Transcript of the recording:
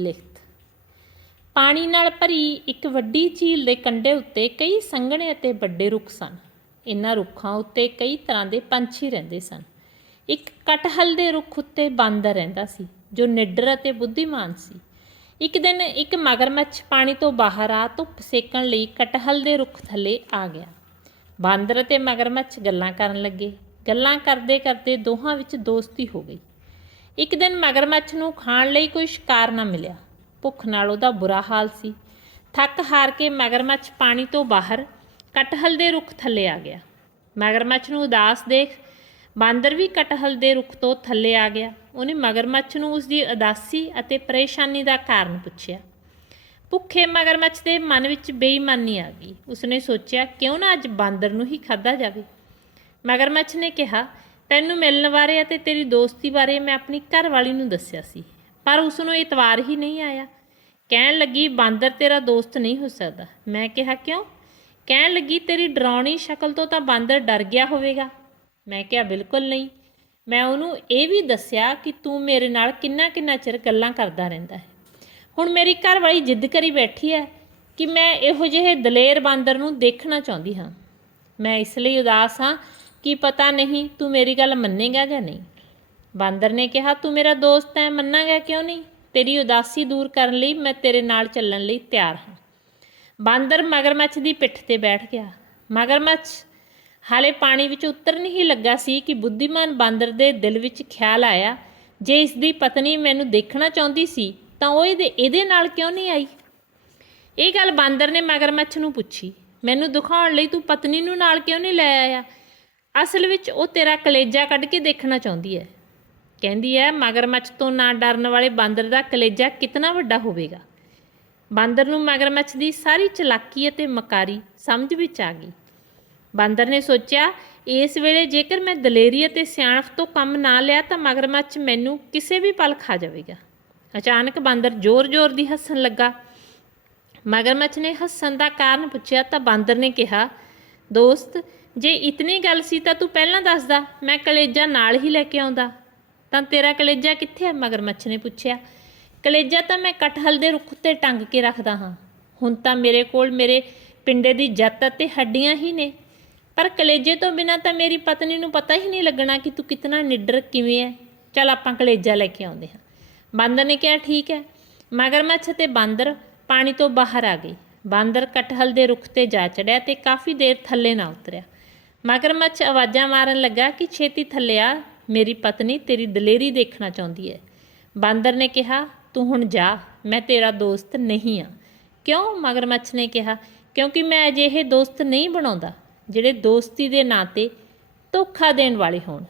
ਲਿਖਤ। ਪਾਣੀ ਨਾਲ ਭਰੀ ਇੱਕ ਵੱਡੀ ਝੀਲ ਦੇ ਕੰਢੇ ਉੱਤੇ ਕਈ ਸੰਘਣੇ ਅਤੇ ਵੱਡੇ ਰੁੱਖ ਸਨ। ਇਨ੍ਹਾਂ ਰੁੱਖਾਂ ਉੱਤੇ ਕਈ ਤਰ੍ਹਾਂ ਦੇ ਪੰਛੀ ਰਹਿੰਦੇ ਸਨ। ਇੱਕ ਕਟਹਲ ਦੇ ਰੁੱਖ ਉੱਤੇ ਬਾਂਦਰ ਰਹਿੰਦਾ ਸੀ, ਜੋ ਨਿੱਡਰ ਅਤੇ ਬੁੱਧੀਮਾਨ ਸੀ। ਇੱਕ ਦਿਨ ਇੱਕ ਮਗਰਮੱਛ ਪਾਣੀ ਤੋਂ ਬਾਹਰ ਆ ਧੁੱਪ ਸੇਕਣ ਲਈ ਕਟਹਲ ਦੇ ਰੁੱਖ ਥੱਲੇ ਆ ਗਿਆ। ਬਾਂਦਰ ਅਤੇ ਮਗਰਮੱਛ ਗੱਲਾਂ ਕਰਨ ਲੱਗੇ। ਗੱਲਾਂ ਕਰਦੇ ਕਰਦੇ ਦੋਹਾਂ ਵਿੱਚ ਦੋਸਤੀ ਹੋ ਗਈ। ਇੱਕ ਦਿਨ ਮਗਰਮੱਛ ਨੂੰ ਖਾਣ ਲਈ ਕੋਈ ਸ਼ਿਕਾਰ ਨਾ ਮਿਲਿਆ। ਭੁੱਖ ਨਾਲ ਉਹਦਾ ਬੁਰਾ ਹਾਲ ਸੀ। ਥੱਕ ਹਾਰ ਕੇ ਮਗਰਮੱਛ ਪਾਣੀ ਤੋਂ ਬਾਹਰ ਕਟਹਲ ਦੇ ਰੁੱਖ ਥੱਲੇ ਆ ਗਿਆ। ਮਗਰਮੱਛ ਨੂੰ ਉਦਾਸ ਦੇਖ ਬਾਂਦਰ ਵੀ ਕਟਹਲ ਦੇ ਰੁੱਖ ਤੋਂ ਥੱਲੇ ਆ ਗਿਆ। ਉਹਨੇ ਮਗਰਮੱਛ ਨੂੰ ਉਸ ਦੀ ਉਦਾਸੀ ਅਤੇ ਪਰੇਸ਼ਾਨੀ ਦਾ ਕਾਰਨ ਪੁੱਛਿਆ। ਭੁੱਖੇ ਮਗਰਮੱਛ ਦੇ ਮਨ ਵਿੱਚ ਬੇਈਮਾਨੀ ਆ ਗਈ। ਉਸਨੇ ਸੋਚਿਆ, ਕਿਉਂ ਨਾ ਅੱਜ ਬਾਂਦਰ ਨੂੰ ਹੀ ਖਾਧਾ ਜਾਵੇ? ਮਗਰਮੱਛ ਨੇ ਕਿਹਾ ਤੈਨੂੰ ਮਿਲਣ ਬਾਰੇ ਅਤੇ ਤੇਰੀ ਦੋਸਤੀ ਬਾਰੇ ਮੈਂ ਆਪਣੀ ਘਰਵਾਲੀ ਨੂੰ ਦੱਸਿਆ ਸੀ, ਪਰ ਉਸ ਨੂੰ ਇਤਵਾਰ ਹੀ ਨਹੀਂ ਆਇਆ। ਕਹਿਣ ਲੱਗੀ, ਬਾਂਦਰ ਤੇਰਾ ਦੋਸਤ ਨਹੀਂ ਹੋ ਸਕਦਾ। ਮੈਂ ਕਿਹਾ, ਕਿਉਂ? ਕਹਿਣ ਲੱਗੀ, ਤੇਰੀ ਡਰਾਉਣੀ ਸ਼ਕਲ ਤੋਂ ਤਾਂ ਬਾਂਦਰ ਡਰ ਗਿਆ ਹੋਵੇਗਾ। ਮੈਂ ਕਿਹਾ, ਬਿਲਕੁਲ ਨਹੀਂ। ਮੈਂ ਉਹਨੂੰ ਇਹ ਵੀ ਦੱਸਿਆ ਕਿ ਤੂੰ ਮੇਰੇ ਨਾਲ ਕਿੰਨਾ ਕਿੰਨਾ ਚਿਰ ਗੱਲਾਂ ਕਰਦਾ ਰਹਿੰਦਾ ਹੈ। ਹੁਣ ਮੇਰੀ ਘਰਵਾਲੀ ਜਿੱਦ ਕਰੀ ਬੈਠੀ ਹੈ ਕਿ ਮੈਂ ਇਹੋ ਜਿਹੇ ਦਲੇਰ ਬਾਂਦਰ ਨੂੰ ਦੇਖਣਾ ਚਾਹੁੰਦੀ ਹਾਂ। ਮੈਂ ਇਸ ਲਈ ਉਦਾਸ ਹਾਂ ਕੀ ਪਤਾ ਨਹੀਂ ਤੂੰ ਮੇਰੀ ਗੱਲ ਮੰਨੇਗਾ ਜਾਂ ਨਹੀਂ? ਬਾਂਦਰ ਨੇ ਕਿਹਾ, ਤੂੰ ਮੇਰਾ ਦੋਸਤ ਹੈ ਮੰਨਾਂਗਾ ਕਿਉਂ ਨਹੀਂ? ਤੇਰੀ ਉਦਾਸੀ ਦੂਰ ਕਰਨ ਲਈ ਮੈਂ ਤੇਰੇ ਨਾਲ ਚੱਲਣ ਲਈ ਤਿਆਰ ਹਾਂ। ਬਾਂਦਰ ਮਗਰਮੱਛ ਦੀ ਪਿੱਠ ਤੇ ਬੈਠ ਗਿਆ। ਮਗਰਮੱਛ ਹਾਲੇ ਪਾਣੀ ਵਿੱਚ ਉਤਰ ਨਹੀਂ ਲੱਗਾ ਸੀ ਕਿ ਬੁੱਧੀਮਾਨ ਬਾਂਦਰ ਦੇ ਦਿਲ ਵਿੱਚ ਖਿਆਲ ਆਇਆ, ਜੇ ਇਸ ਦੀ ਪਤਨੀ ਮੈਨੂੰ ਦੇਖਣਾ ਚਾਹੁੰਦੀ ਸੀ, ਤਾਂ ਉਹ ਇਹਦੇ ਇਹਦੇ ਨਾਲ ਕਿਉਂ ਨਹੀਂ ਆਈ? ਇਹ ਗੱਲ ਬਾਂਦਰ ਨੇ ਮਗਰਮੱਛ ਨੂੰ ਪੁੱਛੀ। ਮੈਨੂੰ ਦਿਖਾਉਣ ਲਈ ਤੂੰ ਪਤਨੀ ਨੂੰ ਨਾਲ ਕਿਉਂ ਨਹੀਂ ਲੈ ਆਇਆ? ਅਸਲ ਵਿੱਚ ਉਹ ਤੇਰਾ ਕਲੇਜਾ ਕੱਢ ਕੇ ਦੇਖਣਾ ਚਾਹੁੰਦੀ ਹੈ। ਕਹਿੰਦੀ ਹੈ, ਮਗਰਮੱਛ ਤੋਂ ਨਾ ਡਰਨ ਵਾਲੇ ਬਾਂਦਰ ਦਾ ਕਲੇਜਾ ਕਿੰਨਾ ਵੱਡਾ ਹੋਵੇਗਾ। ਬਾਂਦਰ ਨੂੰ ਮਗਰਮੱਛ ਦੀ ਸਾਰੀ ਚਲਾਕੀ ਅਤੇ ਮਕਾਰੀ ਸਮਝ ਵਿੱਚ ਆ ਗਈ। ਬਾਂਦਰ ਨੇ ਸੋਚਿਆ, ਇਸ ਵੇਲੇ ਜੇਕਰ ਮੈਂ ਦਲੇਰੀ ਅਤੇ ਸਿਆਣਪ ਤੋਂ ਕੰਮ ਨਾ ਲਿਆ ਤਾਂ ਮਗਰਮੱਛ ਮੈਨੂੰ ਕਿਸੇ ਵੀ ਪਲ ਖਾ ਜਾਵੇਗਾ। ਅਚਾਨਕ ਬਾਂਦਰ ਜ਼ੋਰ-ਜ਼ੋਰ ਦੀ ਹੱਸਣ ਲੱਗਾ। ਮਗਰਮੱਛ ਨੇ ਹੱਸਣ ਦਾ ਕਾਰਨ ਪੁੱਛਿਆ ਤਾਂ ਬਾਂਦਰ ਨੇ ਕਿਹਾ, ਦੋਸਤ ਜੇ ਇਤਨੀ ਗੱਲ ਸੀ ਤਾਂ ਤੂੰ ਪਹਿਲਾਂ ਦੱਸਦਾ, ਮੈਂ ਕਲੇਜਾ ਨਾਲ ਹੀ ਲੈ ਕੇ ਆਉਂਦਾ। ਤਾਂ ਤੇਰਾ ਕਲੇਜਾ ਕਿੱਥੇ ਹੈ ਮਗਰਮੱਛ ਨੇ ਪੁੱਛਿਆ। ਕਲੇਜਾ ਤਾਂ ਮੈਂ ਕਟਹਲ ਦੇ ਰੁੱਖ 'ਤੇ ਟੰਗ ਕੇ ਰੱਖਦਾ ਹਾਂ। ਹੁਣ ਤਾਂ ਮੇਰੇ ਕੋਲ ਮੇਰੇ ਪਿੰਡੇ ਦੀ ਜੱਤ ਅਤੇ ਹੱਡੀਆਂ ਹੀ ਨੇ। ਪਰ ਕਲੇਜੇ ਤੋਂ ਬਿਨਾ ਤਾਂ ਮੇਰੀ ਪਤਨੀ ਨੂੰ ਪਤਾ ਹੀ ਨਹੀਂ ਲੱਗਣਾ ਕਿ ਤੂੰ ਕਿਤਨਾ ਨਿੱਡਰ ਕਿਵੇਂ ਹੈ ਚੱਲ ਆਪਾਂ ਕਲੇਜਾ ਲੈ ਕੇ ਆਉਂਦੇ ਹਾਂ। ਬਾਂਦਰ ਨੇ ਕਿਹਾ, ਠੀਕ ਹੈ ਮਗਰਮੱਛ ਤੇ ਬਾਂਦਰ ਪਾਣੀ ਤੋਂ ਬਾਹਰ ਆ ਗਏ। ਬਾਂਦਰ ਕਟਹਲ ਦੇ ਰੁੱਖ ਤੇ ਜਾ ਚੜਿਆ ਤੇ ਕਾਫੀ ਦੇਰ ਥੱਲੇ ਨਾ ਉਤਰਿਆ। ਮਗਰਮੱਛ ਆਵਾਜ਼ਾਂ ਮਾਰਨ ਲੱਗਾ ਕਿ ਛੇਤੀ ਥੱਲੇ ਆ, ਮੇਰੀ ਪਤਨੀ ਤੇਰੀ ਦਲੇਰੀ ਦੇਖਣਾ ਚਾਹੁੰਦੀ ਹੈ। ਬਾਂਦਰ ਨੇ ਕਿਹਾ, ਤੂੰ ਹੁਣ ਜਾ, ਮੈਂ ਤੇਰਾ ਦੋਸਤ ਨਹੀਂ ਆ। ਕਿਉਂ? ਮਗਰਮੱਛ ਨੇ ਕਿਹਾ, ਕਿਉਂਕਿ ਮੈਂ ਅਜਿਹੇ ਦੋਸਤ ਨਹੀਂ ਬਣਾਉਂਦਾ, ਜਿਹੜੇ ਦੋਸਤੀ ਦੇ ਨਾਂ ਤੇ ਧੋਖਾ ਦੇਣ ਵਾਲੇ ਹੋਣ।